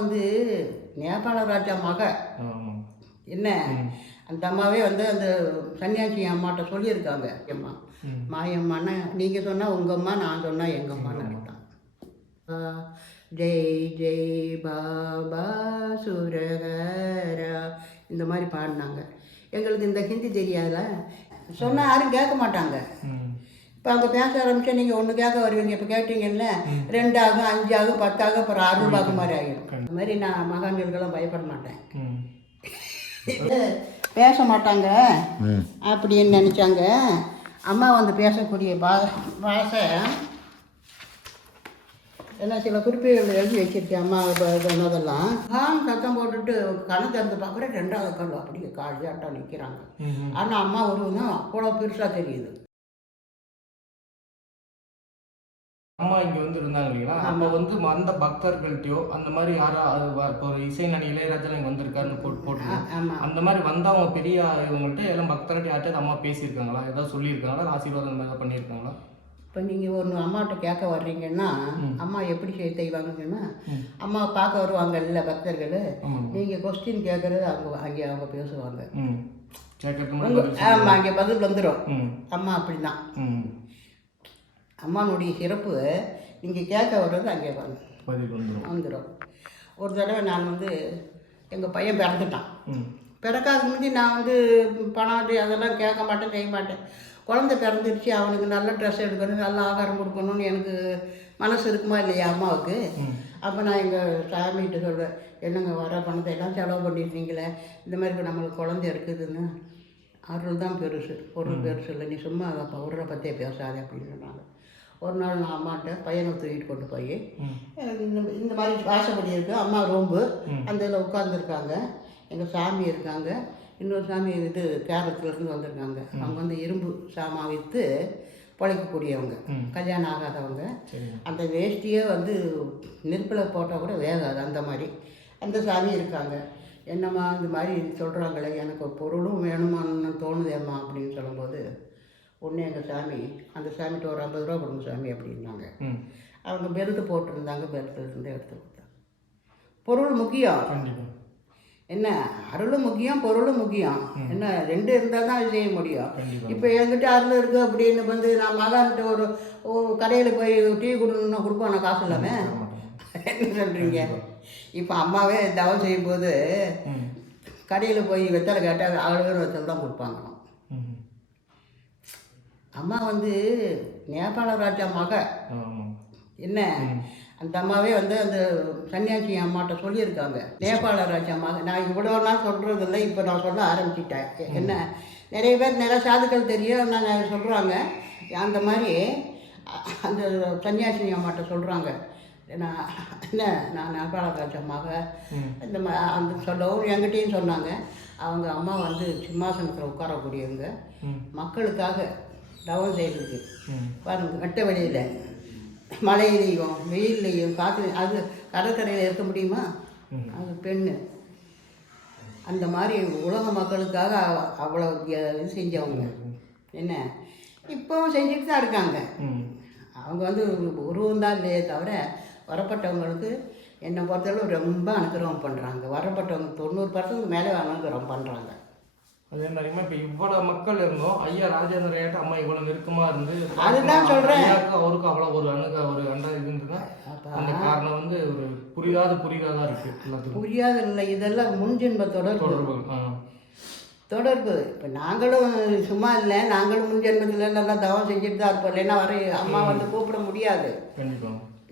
வந்து நேபாள ராஜா மக. என்ன? அந்த அம்மாவே வந்து அந்த சன்னியாசி அம்மாட்ட சொல்லியிருக்காங்க. அம்மா. மாயம்மான்னு நீங்கள் சொன்னால் உங்கள் அம்மா நான் சொன்னால் எங்கள் அம்மான்னு அர்த்தம். ஜெய் ஜெய் பாபா சுரகரா இந்த மாதிரி பாடினாங்க. எங்களுக்கு இந்த ஹிந்தி தெரியாதுல சொன்னால் யாரும் கேட்க மாட்டாங்க. இப்போ அங்கே பேச ஆரம்பிச்சா நீங்கள் ஒன்று கேட்க வருவீங்க. இப்போ கேட்டீங்கல்ல ரெண்டு ஆகும் அஞ்சு ஆகும் பத்தாகும் அப்புறம் அருள் பார்க்க மாதிரி ஆகிடும் மாதிரி நான் மகான்களுக்கெல்லாம் பயப்பட மாட்டேன். ம். பேச மாட்டாங்க. அப்படின்னு நினச்சாங்க. அம்மா வந்து பேசக்கூடிய பா பாஷை என்ன சில குறிப்புகள் எழுதி வச்சிருக்கேன் அம்மா சொன்னதெல்லாம் ஹான் சத்தம் போட்டுட்டு கணக்கு திறந்து பார்க்குற ரெண்டாவது கல் அப்படியே காலியாட்டம் நிற்கிறாங்க ஆனால் அம்மா உருவம் அவ்வளோ பெருசாக தெரியுது. அம்மா இங்க வந்து இருந்தாங்க இல்லைங்களா? அப்போ வந்து அந்த பக்தர்கள்ட்டயோ அந்த மாதிரி யாரோ இப்போ இசை நடி இளையராஜா இங்க வந்திருக்காருன்னு போட்டு போட்டு ஆமாம் அந்த மாதிரி வந்தவங்க பெரிய இவங்கள்ட்ட எல்லாம் பக்தர்கிட்ட யார்கிட்ட அம்மா பேசியிருக்காங்களா? ஏதாவது சொல்லியிருக்காங்களா? ஆசீர்வாதம் அந்த மாதிரி பண்ணியிருக்காங்களா? இப்போ நீங்கள் ஒன்று அம்மாட்ட கேட்க வர்றீங்கன்னா அம்மா எப்படி செய்வாங்கன்னா அம்மா பார்க்க வருவாங்கல்ல பக்தர்கள். நீங்கள் கொஸ்டின் கேட்குறது அவங்க அங்கே அவங்க பேசுவாங்க. ஆமாம் அங்கே பதில் வந்துடும் அம்மா அப்படி தான் ம். அம்மானுடைய சிறப்பு நீங்கள் கேட்க வர்றது அங்கே வந்துடும் ஒரு தடவை நான் வந்து எங்கள் பையன் பிறந்துட்டான். பிறக்காத முந்தி நான் வந்து பணம் அது அதெல்லாம் கேட்க மாட்டேன் செய்ய மாட்டேன். குழந்தை பிறந்துருச்சு அவனுக்கு நல்ல ட்ரெஸ் எடுக்கணும் நல்ல ஆகாரம் கொடுக்கணும்னு எனக்கு மனசு இருக்குமா இல்லையா அம்மாவுக்கு? அப்போ நான் எங்கள் சாமிகிட்ட சொல்கிறேன் என்னங்க வர பணத்தை எல்லாம் செலவு பண்ணியிருந்தீங்களே இந்த மாதிரி நம்மளுக்கு குழந்தை இருக்குதுன்னு. அருள் தான் பெருசு பொருள் பெருசு இல்லை நீ சும்மா அதை பொருளை பற்றியே பேசாதே அப்படின்னு சொன்னாங்க. ஒரு நாள் நான் அம்மாட்ட பையனை தூக்கிட்டு கொண்டு போய் இந்த இந்த மாதிரி வாசப்படி இருக்குது அம்மா ரூம்பு அந்த இதில் உட்காந்துருக்காங்க எங்கள் சாமி இருக்காங்க. இன்னொரு சாமி இது கேரளத்துலேருந்து வந்திருக்காங்க. அவங்க வந்து இரும்பு சாமான் விற்று பிழைக்கக்கூடியவங்க கல்யாணம் ஆகாதவங்க. அந்த வேஷ்டியே வந்து நெருப்பில் போட்டால் கூட வேகாது அந்த மாதிரி. அந்த சாமி இருக்காங்க. என்னம்மா இந்த மாதிரி சொல்கிறாங்களே எனக்கு பொருளும் வேணுமான்னு தோணுதேம்மா அப்படின்னு சொல்லும்போது ஒன்று எங்கள் சாமி அந்த சாமிகிட்ட ஒரு ஐம்பது ரூபா கொடுங்க சாமி அப்படின்னாங்க. அவங்க பெல்ட் போட்டிருந்தாங்க பெல்ட்டில் இருந்து எடுத்து கொடுத்தாங்க. பொருள் முக்கியம். என்ன அருளும் முக்கியம் பொருளும் முக்கியம். என்ன ரெண்டு இருந்தால் தான் செய்ய முடியும். இப்போ என்கிட்ட அருள் இருக்குது அப்படின்னு வந்து நான் மகான்கிட்ட ஒரு கடையில் போய் டீ கொடுக்கணும்னா கொடுப்போம் நான் காசு இல்லாமல் என்ன சொல்கிறீங்க இப்போ அம்மாவே தவம் செய்யும்போது கடையில் போய் வெத்தலை கேட்டால் ஆளுநர் வெத்தலை தான் கொடுப்பாங்களாம். ம் அம்மா வந்து நேபாள ராஜா மக. என்ன? அந்த அம்மாவே வந்து அந்த சன்னியாசி அம்மாட்ட சொல்லியிருக்காங்க. நேபாள ராஜா மக. நான் இவ்வளோ நாள் சொல்கிறது இல்லை இப்போ நான் சொல்ல ஆரம்பிச்சிட்டேன். என்ன? நிறைய பேர் நிறைய சாதுக்கள் தெரியும் நான் சொல்கிறாங்க அந்த மாதிரி அந்த சன்னியாசினி அம்மாட்ட சொல்கிறாங்க நான் என்ன? நான் நேபாள ராஜா மக. இந்த மா அந்த சொல்லவும் என்கிட்டயும் சொன்னாங்க. அவங்க அம்மா வந்து சிம்மாசனத்தில் உட்காரக்கூடியவங்க. மக்களுக்காக தவம் செய்கிறது ம். பாருங்க வெட்ட வெளியில். மழையிலையும் வெயில்லையும் காற்று அது கடற்கரையில் இருக்க முடியுமா? அது பெண்ணு. அந்த மாதிரி உலக மக்களுக்காக அவ- அவ்வளோ இது செஞ்சவங்க. என்ன? இப்போவும் செஞ்சுட்டு தான் இருக்காங்க. அவங்க வந்து உருவம் தான் இல்லையே தவிர வரப்பட்டவங்களுக்கு என்னை பொறுத்தளவு ரொம்ப அனுகிரகம் பண்ணுறாங்க வரப்பட்டவங்க தொண்ணூறு பர்சன்ட் மேலே அனுகிரகம் பண்ணுறாங்க அதே மாதிரிமா இப்போ இவ்வளோ மக்கள் இருந்தோம். ஐயா ராஜேந்திர ஐயாட்ட அம்மா இவ்வளோ நெருக்கமாக இருந்து அதுதான். ஐயாவுக்கு அவருக்கு அவ்வளோ ஒரு அணுக ஒரு அண்டா இருந்துன்னா அந்த காரணம் வந்து ஒரு புரியாத புரியாதா இருக்கு எல்லாத்துக்கும். புரியாத இல்லை இதெல்லாம் முன்ஜென்ம தொடர்பு. தொடர்பு இப்போ நாங்களும் சும்மா இல்லை. நாங்களும் முன் ஜென்மத்தில் நல்லா தவம் செஞ்சுட்டு தான் இருப்போம். இல்லைன்னா வர அம்மா வந்து கூப்பிட முடியாது.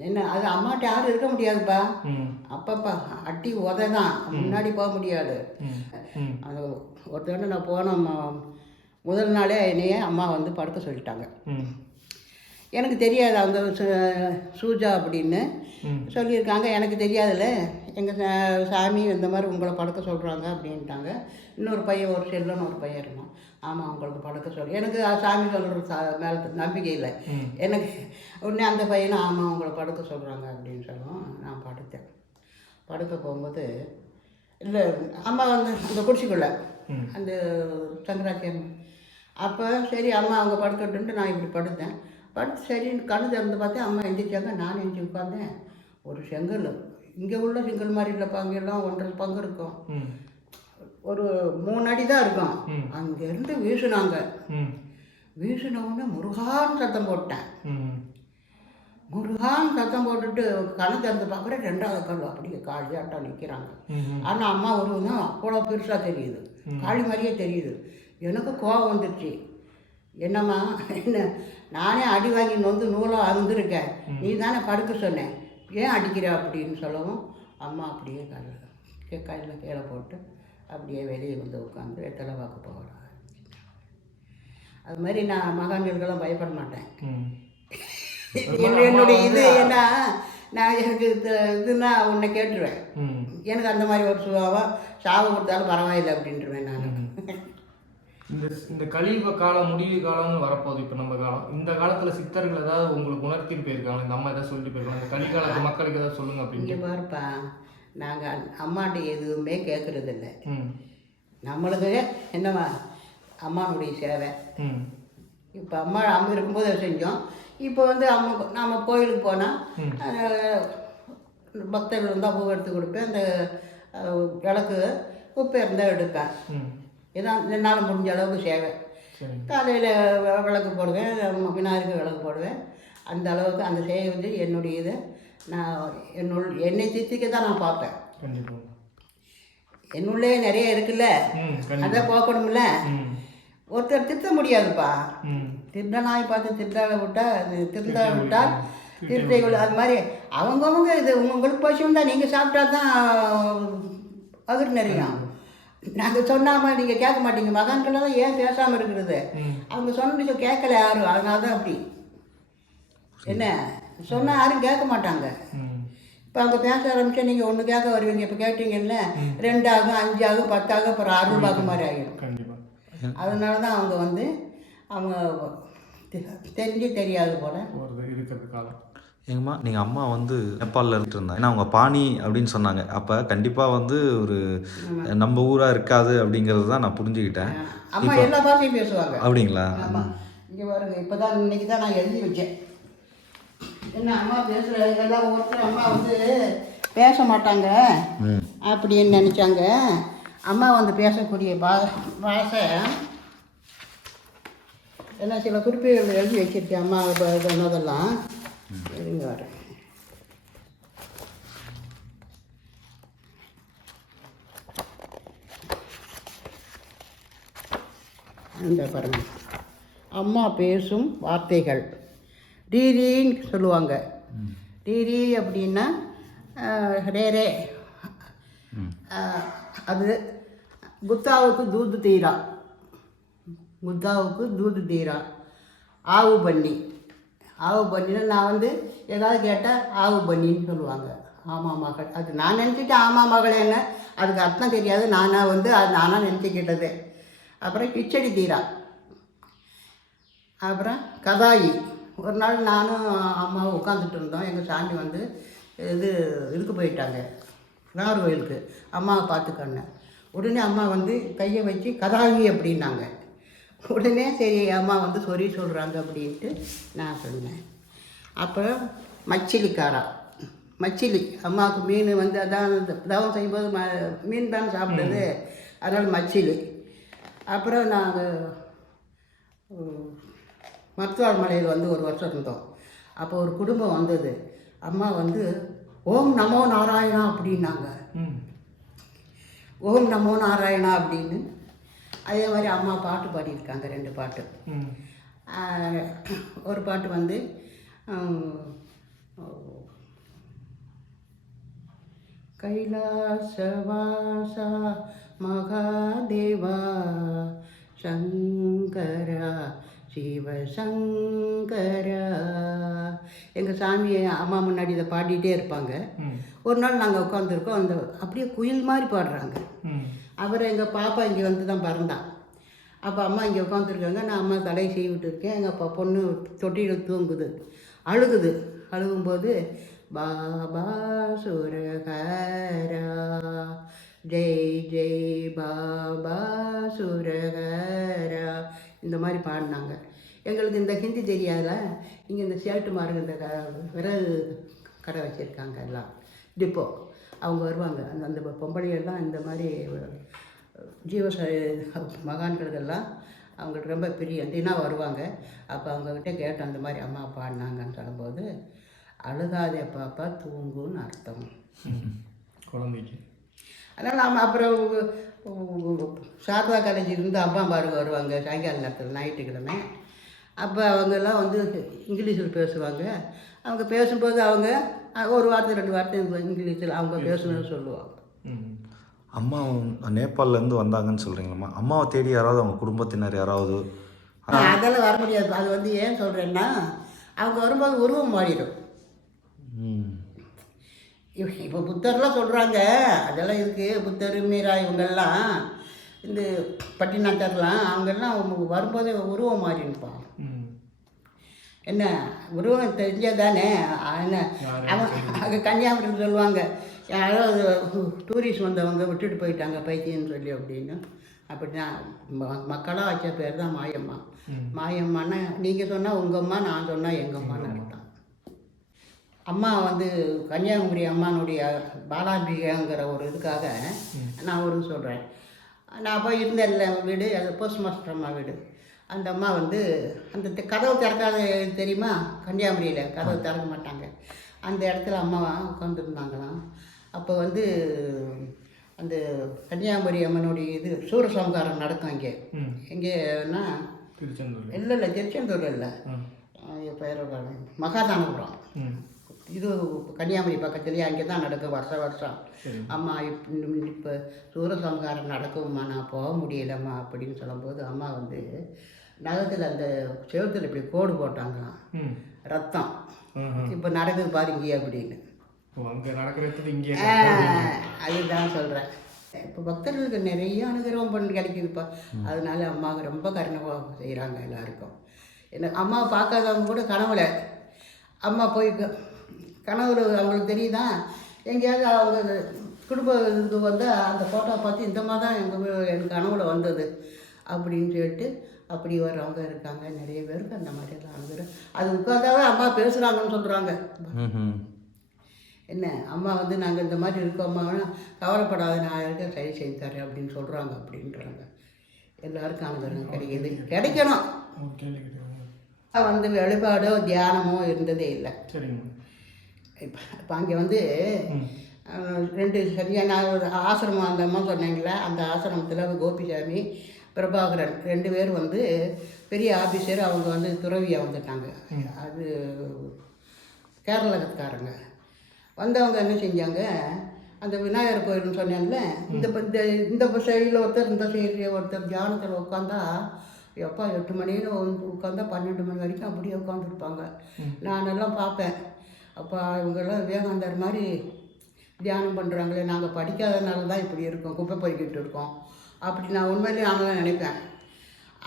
என்ன? அது அம்மாட்ட யாரும் இருக்க முடியாதுப்பா. அப்பப்பா அட்டி உதை தான் முன்னாடி போக முடியாது. அது ஒரு தடவை நான் போன முதல் நாளே என்னையே அம்மா வந்து படுக்க சொல்லிட்டாங்க. எனக்கு தெரியாது அவங்க சூஜா அப்படின்னு சொல்லியிருக்காங்க. எனக்கு தெரியாதுல்ல. எங்கள் சாமி இந்த மாதிரி உங்களை படுக்க சொல்கிறாங்க அப்படின்ட்டாங்க. இன்னொரு பையன் ஒரு செல்வன் ஒரு பையன் இருந்தான். ஆமாம் உங்களுக்கு படுக்க சொல்லி எனக்கு சாமி சொல்கிற சா மேலே நம்பிக்கை இல்லை. எனக்கு உடனே அந்த பையனும் ஆமாம் உங்களை படுக்க சொல்கிறாங்க அப்படின்னு சொல்லுவோம் நான் படுத்தேன். படுக்க போகும்போது இல்லை அம்மா வந்து அந்த குடிசைக்குள்ள ம். அந்த சங்கராச்சாரம் அப்போ சரி அம்மா அவங்க படுக்கட்டுன்ட்டு நான் இப்படி படுத்தேன். படுத்து சரி கண்ணு திறந்து பார்த்தேன் அம்மா எந்திரிச்சாங்க. நான் எந்திரிச்சு உட்காந்தேன் ஒரு செங்கல். இங்கே உள்ள சிங்கிள் மாதிரி பங்கெல்லாம் ஒன்றரை பங்கு இருக்கும். ஒரு மூணு அடி தான் இருக்கும். அங்கேருந்து வீசுனாங்க. ம். வீசின உடனே முருகான்னு சத்தம் போட்டேன். ம் முருகான்னு சத்தம் போட்டுட்டு கணக்கு திறந்து பார்க்குறேன் ரெண்டாவது கல் அப்படியே காளியாட்டம் நிற்கிறாங்க ஆனால் அம்மா உருவம் அவ்வளோ பெருசாக தெரியுது. காளி மாதிரியே தெரியுது. எனக்கு கோவம் வந்துடுச்சு என்னம்மா என்ன? நானே அடி வாங்கி வந்து நூலாக அறுந்துருக்கேன் நீ தானே படுக்க சொன்னேன் ஏன் அடிக்கிற அப்படின்னு சொல்லவும் அம்மா அப்படியே கல்ல கையில் கீழே போட்டு அப்படியே வெளியே வந்து உட்காந்து வெத்தலை வாக்கு போகிறாங்க அது மாதிரி நான் மகான்களுக்கெல்லாம் பயப்பட மாட்டேன். என்னுடைய இது என்ன நான் எனக்கு இது- இதுன்னா உன்னை கேட்டுருவேன். எனக்கு அந்த மாதிரி ஒரு சுபாவா சாவு கொடுத்தாலும் பரவாயில்லை அப்படின்ட்டுருவேன் நான். இந்த இந்த கலியுக காலம் முடிவு காலம்னு வரப்போகுது இப்போ நம்ம காலம். இந்த காலத்துல சித்தர்கள் ஏதாவது உங்களுக்கு உணர்த்திட்டு போயிருக்காங்க இந்த அம்மா ஏதாவது சொல்லிட்டு போயிருக்காங்க இந்த கலிகாலத்து மக்களுக்கு ஏதாவது சொல்லுங்க அப்படின்னு பாருப்பா நாங்கள் அம்மாட்ட எதுவுமே கேட்குறது இல்லை ம். நம்மளுக்கு என்னவா அம்மானுடைய சேவை. ம். இப்போ அம்மா அம்மா இருக்கும்போது செஞ்சோம்? இப்போ வந்து அம்மா நம்ம கோயிலுக்கு போனால் பக்தர்கள் இருந்தால் பூ எடுத்து கொடுப்பேன். அந்த விளக்கு உப்பு இருந்தால் எடுப்பேன். இதான் என்னால் முடிஞ்ச அளவுக்கு சேவை. காலையில் விளக்கு போடுவேன். விநாயகருக்கு விளக்கு போடுவேன். அந்த அளவுக்கு அந்த சேவை வந்து என்னுடைய இது நான் என்னுள் என்னை தித்திக்க தான் நான் பார்ப்பேன். என்னுள்ளே நிறைய இருக்குல்ல? அதை போக்கணும்ல ஒருத்தர் திருத்த முடியாதுப்பா. திருட நாய் பார்த்து திருடால விட்டா அது திருந்தா விட்டால் திருட்டை அது மாதிரி அவங்கவுங்க இது உங்களுக்கு பசும் தான் நீங்கள் சாப்பிட்டா தான் பகிர் நிறையும் நாங்கள் சொன்னாமல் நீங்கள் கேட்க மாட்டீங்க. மகான்களெல்லாம் ஏன் பேசாமல் இருக்கிறது? அவங்க சொன்னது கேட்கல யாரும். அதனால தான் அப்படி. என்ன? சொன்னால் யாரும் கேட்க மாட்டாங்க. இப்போ அவங்க பேச ஆரம்பிச்சா நீங்கள் ஒன்று கேட்க வருவீங்க. இப்போ கேட்டீங்கல்ல ரெண்டு ஆகும் அஞ்சு ஆகும் பத்தாகும் அப்புறம் பார்க்க மாதிரி ஆகிடும் அதனால தான் அவங்க வந்து அவங்க தெ- தெரிஞ்சு தெரியாது போல். ஒரு இருக்கிறது காலம். எங்கம்மா நீங்கள் அம்மா வந்து நேபாளில் இருந்துட்டு இருந்தாங்க ஏன்னா அவங்க பாணி அப்படின்னு சொன்னாங்க. அப்போ கண்டிப்பாக வந்து ஒரு நம்ம ஊராக இருக்காது அப்படிங்கிறது தான் நான் புரிஞ்சுக்கிட்டேன். அம்மா எல்லா பாஷையும் பேசுவாங்க. அப்படிங்களா? இங்கே பாருங்க இப்போ தான் இன்னைக்கு தான் நான் எழுதி வச்சேன். என்ன அம்மா பேசுகிற எல்லாம் ஒருத்தர் அம்மா வந்து பேச மாட்டாங்க. அப்படின்னு நினச்சாங்க. அம்மா வந்து பேசக்கூடிய பா பாஷை எல்லாம் சில குறிப்புகள் எழுதி வச்சிருக்கேன் அம்மா இப்போ சொன்னதெல்லாம் இருங்க வரேன். இந்த பாருங்க. அம்மா பேசும் வார்த்தைகள். டீரின்னு சொல்லுவாங்க. டீரி அப்படின்னா ஆஹ், ரே ரே ஆஹ், அது குத்தாவுக்கு தூது தீரா. முத்தாவுக்கு தூது தீரா. ஆவு பண்ணி. ஆவு பண்ணினா நான் வந்து ஏதாவது கேட்டால் ஆவு பண்ணின்னு சொல்லுவாங்க. ஆமாம் மகள். அது நான் நினச்சிட்டு ஆமாம் மகள் என்ன? அதுக்கு அர்த்தம் தெரியாது. நானாக வந்து அது நானாக நினச்சிக்கிட்டது. அப்புறம் கிச்சடி தீரா. அப்புறம் கதாயி. ஒரு நாள் நானும் அம்மாவும் உட்காந்துட்டு இருந்தோம். எங்கள் சாமி வந்து இது இதுக்கு போயிட்டாங்க. நாகர்கோயிலுக்கு அம்மாவை பார்த்துக்கண்ணேன் உடனே அம்மா வந்து கையை வச்சு கதாயி அப்படின்னாங்க. உடனே சரி அம்மா வந்து சொறி சொல்கிறாங்க அப்படின்ட்டு நான் சொன்னேன். அப்புறம் மச்சிலிக்காரா? மச்சிலி அம்மாவுக்கு மீன் வந்து அதான் தவம் செய்யும்போது ம மீன் தானே சாப்பிட்டது அதனால் மச்சிலி. அப்புறம் நாங்கள் மருத்துவார் மலையில் வந்து ஒரு வருஷம் இருந்தோம். அப்போ ஒரு குடும்பம் வந்தது. அம்மா வந்து ஓம் நமோ நாராயணா அப்படின்னாங்க. ஓம் நமோ நாராயணா அப்படின்னு அதே மாதிரி அம்மா பாட்டு பாடியிருக்காங்க ரெண்டு பாட்டு. ஒரு பாட்டு வந்து கைலாசவாசா மகாதேவா சங்கரா சிவசங்கரா. எங்கள் சாமி அம்மா முன்னாடி இதை பாடிட்டே இருப்பாங்க. ஒரு நாள் நாங்கள் உட்காந்துருக்கோம் அந்த அப்படியே குயில் மாதிரி பாடுறாங்க. அப்புறம் எங்கள் பாப்பா இங்கே வந்து தான் பிறந்தான் அப்போ அம்மா இங்கே உட்காந்துருக்காங்க நான் அம்மா தலையை செய்ய விட்டுருக்கேன். எங்கள் அப்பா பொண்ணு தொட்டியில் தூங்குது. அழுகுது. அழுகும்போது பாபா சுரகரா ஜெய் ஜெய் பாபா சுரகரா. இந்த மாதிரி பாடினாங்க. எங்களுக்கு இந்த ஹிந்தி தெரியாத இங்கே இந்த சேட்டு மாருங்க இந்த க விரல் கடை வச்சுருக்காங்க எல்லாம். டிப்போ. அவங்க வருவாங்க. அந்த அந்த பொம்பளைகள்லாம் இந்த மாதிரி ஜீவச மகான்களுக்கெல்லாம் அவங்களுக்கு ரொம்ப பிரியம் தினம் வருவாங்க. அப்போ அவங்கக்கிட்ட கேட்டேன் அந்த மாதிரி அம்மா பாடினாங்கன்னு சொல்லும்போது அழுகாதே பாப்பா தூங்குன்னு அர்த்தம். குழந்தைக்கு. அதனால் நம்ம அப்புறம் சாரதா காலேஜ் இருந்து அம்மா பாருங்க வருவாங்க சாயங்கால நேரத்தில் ஞாயிற்றுக்கிழமை அப்போ அவங்கெல்லாம் வந்து இங்கிலீஷில் பேசுவாங்க. அவங்க பேசும்போது அவங்க ஒரு வார்த்தை ரெண்டு வார்த்தை இங்கிலீஷில் அவங்க பேசணும்னு சொல்லுவாங்க. ம். அம்மா நேபாளிலேருந்து வந்தாங்கன்னு சொல்கிறீங்களம்மா அம்மாவை தேடி யாராவது அவங்க குடும்பத்தினர் யாராவது? அதெல்லாம் வர முடியாது. அது வந்து ஏன் சொல்கிறேன்னா அவங்க வரும்போது உருவம் மாறிடும். ம். இப்போ புத்தர்லாம் சொல்கிறாங்க அதெல்லாம் இருக்குது புத்தர் மீரா இவங்கெல்லாம் இந்த பட்டினத்தர்லாம் அவங்கெல்லாம் அவங்க வரும்போதே உருவம் மாறி என்ன உருவம் தெரிஞ்சது தானே என்ன? யாரு அவன் அங்கே கன்னியாகுமரின்னு சொல்லுவாங்க. யாரோ டூரிஸ்ட் வந்தவங்க விட்டுட்டு போயிட்டாங்க பைத்தியம்னு சொல்லி அப்படின்னு. அப்படிதான் ம- மக்களாக வச்ச பேர் தான் மாயம்மா. ம். மாயம்மான்னா நீங்கள் சொன்னால் உங்கள் அம்மா நான் சொன்னால் எங்கள் அம்மான்னு அர்த்தம். அம்மா வந்து கன்னியாகுமரி அம்மானுடைய பாலாம்பிகைங்கிற ஒரு இதுக்காக நான் ஒரு சொல்கிறேன் நான் போய் இருந்தேன்ல வீடு அது போஸ்ட் மாஸ்டர் அம்மா வீடு. அந்த அம்மா வந்து அந்த கதவு திறக்காத தெரியுமா? கன்னியாகுமரியில் கதவு திறக்க மாட்டாங்க. அந்த இடத்துல அம்மா உட்காந்துருந்தாங்களாம் அப்போ வந்து அந்த கன்னியாகுமரி அம்மனுடைய இது சூரசம்காரம் நடக்கும் இங்கே எங்கேன்னா இல்லை இல்லை திருச்செந்தூர் இல்லை. ம் பெயரோட மகாதானபுரம். இது கன்னியாகுமரி பக்கத்துலேயே அங்கே தான் நடக்கும் வருஷம். வருஷம் அம்மா இப்போ இப்போ சூரசம்ஹாரம் நடக்கும்மா நான் போக முடியலம்மா அப்படின்னு சொல்லும்போது அம்மா வந்து நகத்தில் அந்த செவத்தில் இப்படி கோடு போட்டாங்களாம். ரத்தம். இப்போ நடக்குது பாருங்க அப்படின்னு. அதுதான் சொல்கிறேன் இப்போ பக்தர்களுக்கு நிறைய அனுகிரகம் பண்ணி கிடைக்குதுப்பா. அதனால அம்மாவுக்கு ரொம்ப கருணை செய்கிறாங்க எல்லாருக்கும். என்ன அம்மாவை பார்க்காதவங்க கூட கனவுல அம்மா போய் கனவுல அவங்களுக்கு தெரியுதா? எங்கேயாவது அவங்க குடும்ப இது வந்து அந்த ஃபோட்டோ பார்த்து இந்த மாதிரி தான் எங்கள் எனக்கு கனவுல வந்தது. அப்படின்னு சொல்லிட்டு அப்படி வர்றவங்க இருக்காங்க நிறைய பேருக்கு அந்த மாதிரியெல்லாம் அனுகிரகம் அது உட்காந்தாவே அம்மா பேசுகிறாங்கன்னு சொல்கிறாங்க என்ன அம்மா வந்து நாங்கள் இந்த மாதிரி இருக்கோம்மான்னா கவலைப்படாத நான் இருக்க சரி செஞ்சு தரேன் அப்படின்னு சொல்கிறாங்க அப்படின்றாங்க. எல்லாருக்கும் அனுகிரகம் கிடைக்குது. கிடைக்கணும். வந்து வழிபாடோ தியானமோ இருந்ததே இல்லை. இப்போ இப்போ அங்கே வந்து ரெண்டு சரியாக நான் ஒரு ஆசிரமம் அந்த அம்மா சொன்னீங்களே அந்த ஆசிரமத்தில் கோபிசாமி பிரபாகரன் ரெண்டு பேர் வந்து பெரிய ஆஃபீஸர் அவங்க வந்து துறவியாக வந்துட்டாங்க. அது கேரளக்காரங்க. வந்தவங்க என்ன செஞ்சாங்க? அந்த விநாயகர் கோயில்னு சொன்னாங்கல்ல இந்த இந்த இந்த சைடில் ஒருத்தர் இந்த சைடில் ஒருத்தர் தியானத்தில் உட்காந்தா எப்பா எட்டு மணியில் வந்து உட்காந்தா பன்னெண்டு மணி வரைக்கும் அப்படியே உட்காந்துருப்பாங்க நான் எல்லாம் பார்ப்பேன் அப்போ இவங்கெல்லாம் விவேகானந்தர் மாதிரி தியானம் பண்ணுறாங்களே நாங்கள் படிக்காதனால தான் இப்படி இருக்கோம் குப்பை பொறுக்கிட்டு இருக்கோம். அப்படி நான் உண்மையிலேயே நாங்களாம் நினைப்பேன்.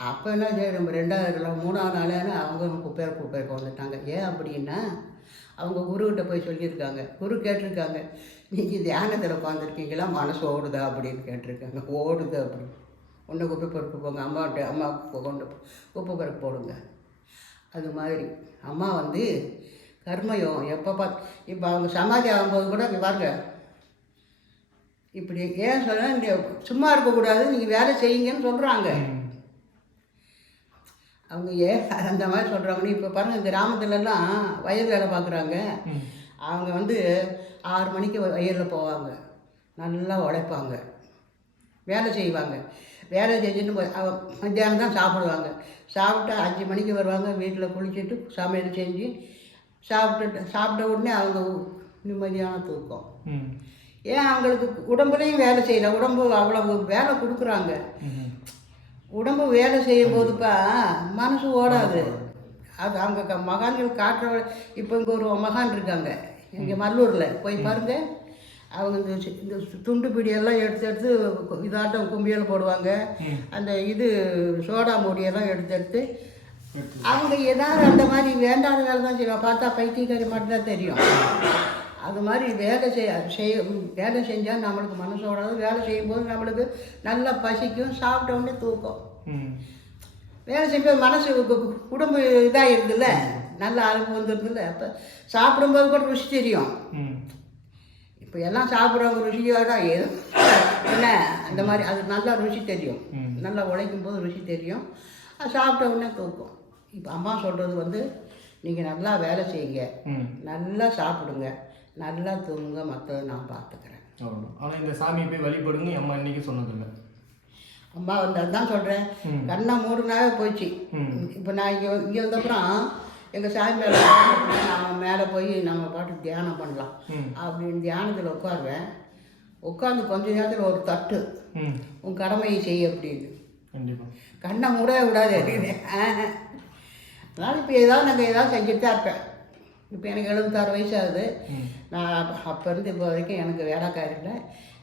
அப்போ என்ன சரி நம்ம ரெண்டாவது நாள் மூணாவது நாளான அவங்க குப்பையை குப்பைக்கு வந்துட்டாங்க ஏன் அப்படின்னா அவங்க குருக்கிட்ட போய் சொல்லியிருக்காங்க. குரு கேட்டிருக்காங்க நீங்கள் தியானத்தில் உட்காந்துருக்கீங்களா மனசு ஓடுதா? அப்படின்னு கேட்டிருக்காங்க. ஓடுது அப்படின்னு. ஒன்று குப்பை பொறுப்பு போங்க. அம்மாட்ட அம்மாவுக்கு கொண்டு குப்பை பொறுப்பு போடுங்க. அது மாதிரி. அம்மா வந்து கர்மயோகம் எப்போ பார்த்து இப்போ அவங்க சமாதி ஆகும்போது கூட இங்கே பாருங்கள் இப்படி ஏன் சொல்ல இந்த சும்மா இருக்கக்கூடாது நீங்கள் வேலை செய்யுங்கன்னு சொல்கிறாங்க அவங்க ஏன் அந்த மாதிரி சொல்கிறாங்கன்னு இப்போ பாருங்கள் கிராமத்துலலாம் வயல் வேலை பார்க்குறாங்க அவங்க வந்து ஆறு மணிக்கு வயலில் போவாங்க. நல்லா உழைப்பாங்க. வேலை செய்வாங்க. வேலை செஞ்சுட்டு மத்தியானம் தான் சாப்பிடுவாங்க. சாப்பிட்டு அஞ்சு மணிக்கு வருவாங்க வீட்டில் குளிச்சுட்டு சமையல் செஞ்சு சாப்பிட்டுட்டு சாப்பிட்ட உடனே அவங்க நிம்மதியான தூக்கம். ஏன் அவங்களுக்கு உடம்புலையும் வேலை செய்யல? உடம்பு அவ்வளவு வேலை கொடுக்குறாங்க. உடம்பு வேலை செய்யும் போதுப்பா மனசு ஓடாது. அது அவங்க மகான்கள் காட்டுற இப்போ இங்கே ஒரு மகான் இருக்காங்க. இங்கே மல்லூரில். போய் பாருங்க. அவங்க இந்த இந்த துண்டு பிடியெல்லாம் எடுத்து எடுத்து இதாட்டம் கும்பியல் போடுவாங்க. அந்த இது சோடா மூடியெல்லாம் எடுத்து எடுத்து அவங்க ஏதாவது அந்த மாதிரி வேண்டாத வேலை தான் செய்வாங்க. பார்த்தா பைத்தியக்காரி மட்டும் தான் தெரியும். அது மாதிரி வேலை செய்ய செய்ய வேலை செஞ்சால் நம்மளுக்கு மனசோடாது. வேலை செய்யும்போது நம்மளுக்கு நல்லா பசிக்கும் சாப்பிட்ட உடனே தூக்கம். வேலை செய்யும்போது மனசு கு- கு- உடம்பு இதாகிருதுல்ல நல்ல அழுப்பு வந்துடுதுல்ல அப்போ சாப்பிடும்போது கூட ருசி தெரியும். இப்போ எல்லாம் சாப்பிட்றவங்க ருசியோட என்ன? அந்த மாதிரி அது நல்லா ருசி தெரியும். நல்லா உழைக்கும் போது ருசி தெரியும். அது சாப்பிட்ட உடனே தூக்கும். இப்போ அம்மா சொல்கிறது வந்து நீங்கள் நல்லா வேலை செய்யுங்க. ம். நல்லா சாப்பிடுங்க. நல்லா தூங்குங்க மற்றதை நான் பார்த்துக்கிறேன். ஆனால் இந்த சாமியை போய் வழிபடுங்க அம்மா இன்னைக்கு சொன்னதில்லை. அம்மா வந்து அதுதான் சொல்கிறேன். கண்ணை மூடுனாவே போச்சு. ம். இப்போ நான் இங்கே இங்கே வந்தப்புறம் எங்கள் சாமி மேலே நான் மேலே போய் நம்ம பாட்டு தியானம் பண்ணலாம் அப்படின்னு தியானத்தில் உட்காருவேன். உட்காந்து கொஞ்ச நேரத்தில் ஒரு தட்டு. உன் கடமையை செய் அப்படின்னு. கண்ணை மூடவே விடாது அதனால் இப்போ ஏதாவது நாங்கள் ஏதாவது செஞ்சுட்டு தான் இருப்பேன். இப்போ எனக்கு எழுபத்தாறு வயசு ஆகுது ம். நான் அப்போ இருந்து இப்போ வரைக்கும் எனக்கு வேலைக்காரி இல்லை.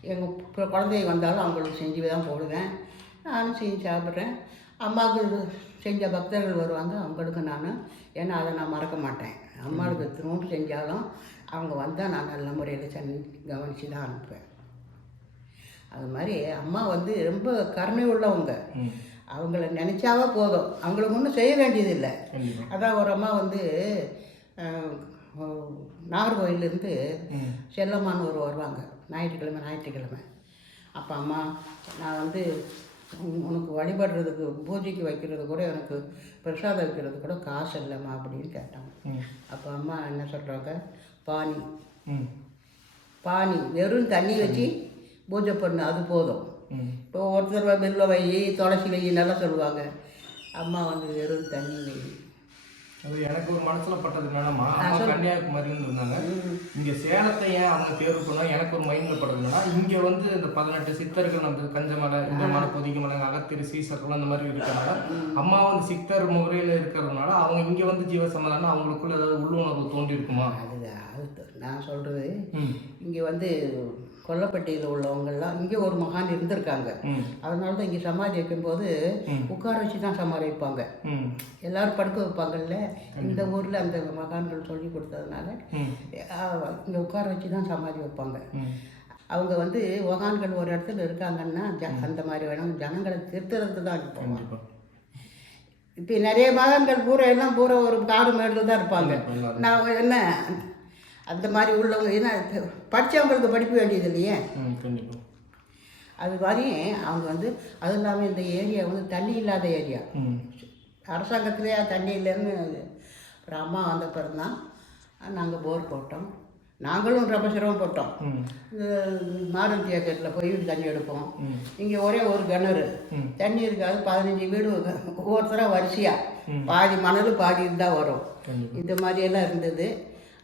எங்கள் குழந்தைங்க வந்தாலும் அவங்களுக்கு செஞ்சு தான் போடுவேன். நானும் செஞ்சு சாப்பிட்றேன். அம்மாவுக்கு செஞ்ச பக்தர்கள் வருவாங்க. அவங்களுக்கு நான் ஏன்னா அதை நான் மறக்க மாட்டேன். அம்மாவுக்கு திரும்ப செஞ்சாலும் அவங்க வந்தால் நான் நல்ல முறையில் சென் கவனித்து தான் அனுப்புவேன். அது மாதிரி அம்மா வந்து ரொம்ப கருணை உள்ளவங்க. அவங்கள நினச்சாவே போதும். அவங்களுக்கு ஒன்றும் செய்ய வேண்டியதில்லை. அதான் ஒரு அம்மா வந்து நாகர்கோயிலேருந்து செல்லம்மான்னு ஒரு வருவாங்க. ஞாயிற்றுக்கிழமை ஞாயிற்றுக்கிழமை. அப்போ அம்மா நான் வந்து உன்- உனக்கு வழிபடுறதுக்கு பூஜைக்கு வைக்கிறது கூட எனக்கு பிரசாதம் வைக்கிறது கூட காசு இல்லைம்மா அப்படின்னு கேட்டாங்க. அப்போ அம்மா என்ன சொல்கிறாங்க பானி. பானி வெறும் தண்ணி வச்சு பூஜை பண்ணு அது போதும். இப்போ ஒருத்தர் பில்ல வை துளசி வை நல்லா சொல்லுவாங்க. அம்மா வந்து வெறும் தண்ணி வை. எனக்கு ஒரு மனசுல பட்டது என்னன்னா அம்மா கன்னியாகுமரின்னு இருந்தாங்க. இங்க சேலத்தை ஏன் அவங்க தேர்வு பண்ணா எனக்கு ஒரு மைண்ட்ல பட்டது என்னன்னா இங்க வந்து இந்த பதினெட்டு சித்தர்கள் அந்த கஞ்சமலை இந்த மலை பொதிக மலை அகத்திரி சீசர்கள் அந்த மாதிரி இருக்கிறனால அம்மா வந்து சித்தர் முறையில இருக்கிறதுனால அவங்க இங்க வந்து ஜீவசமாதானம் அவங்களுக்குள்ள ஏதாவது உள்ளுணர்வு தோண்டி இருக்குமா நான் சொல்கிறது ம். இங்கே வந்து கொல்லப்பட்டியில் உள்ளவங்கெல்லாம் இங்கே ஒரு மகான் இருந்திருக்காங்க. அதனால தான் இங்கே சமாதி வைக்கும்போது உட்கார வச்சு தான் சமாதி வைப்பாங்க. எல்லாரும் படுக்க வைப்பாங்கல்ல? இந்த ஊரில் அந்த மகான்கள் சொல்லி கொடுத்ததுனால இங்கே உட்கார வச்சு தான் சமாதி வைப்பாங்க. அவங்க வந்து மகான்கள் ஒரு இடத்துல இருக்காங்கன்னா அந்த மாதிரி வேணும். ஜனங்களை திருத்துறதுக்கு தான் இருப்பாங்க இப்போ நிறைய மகான்கள் பூரா எல்லாம் பூரா ஒரு காடு மேடில் தான் இருப்பாங்க. நான் என்ன அந்த மாதிரி உள்ளவங்க ஏன்னா படித்தவங்களுக்கு படிப்பு வேண்டியது இல்லையே? அது மாதிரி அவங்க வந்து அதுவும் இல்லாமல் இந்த ஏரியா வந்து தண்ணி இல்லாத ஏரியா. அரசாங்கத்திலே தண்ணி இல்லைன்னு அப்புறம் அம்மா வந்த பிறகு தான் நாங்கள் போர் போட்டோம் நாங்களும் ரொம்ப சிரமப்பட்டோம் இந்த மாருதி ஏக்கரில் போய் தண்ணி எடுப்போம். இங்கே ஒரே ஒரு கிணறு. தண்ணி இருக்காது பதினஞ்சு வீடு ஒவ்வொருத்தராக வரிசையாக பாதி மணல் பாதி தான் வரும். இந்த மாதிரியெல்லாம் இருந்தது.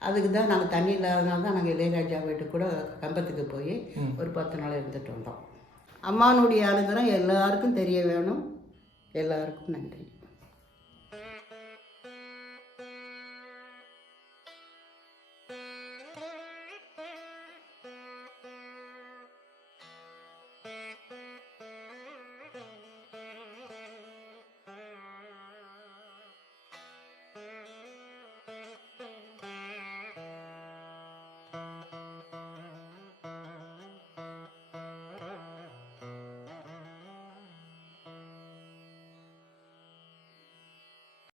அதுக்கு தான் நாங்கள் தண்ணி இல்லாதனால தான் நாங்கள் இளையராஜா வீட்டுக்கு கூட கம்பத்துக்கு போய் ஒரு பத்து நாள் இருந்துட்டு வந்தோம். அம்மானுடைய அனுகிரகம் எல்லாருக்கும் தெரிய வேணும். எல்லாருக்கும் நன்றி.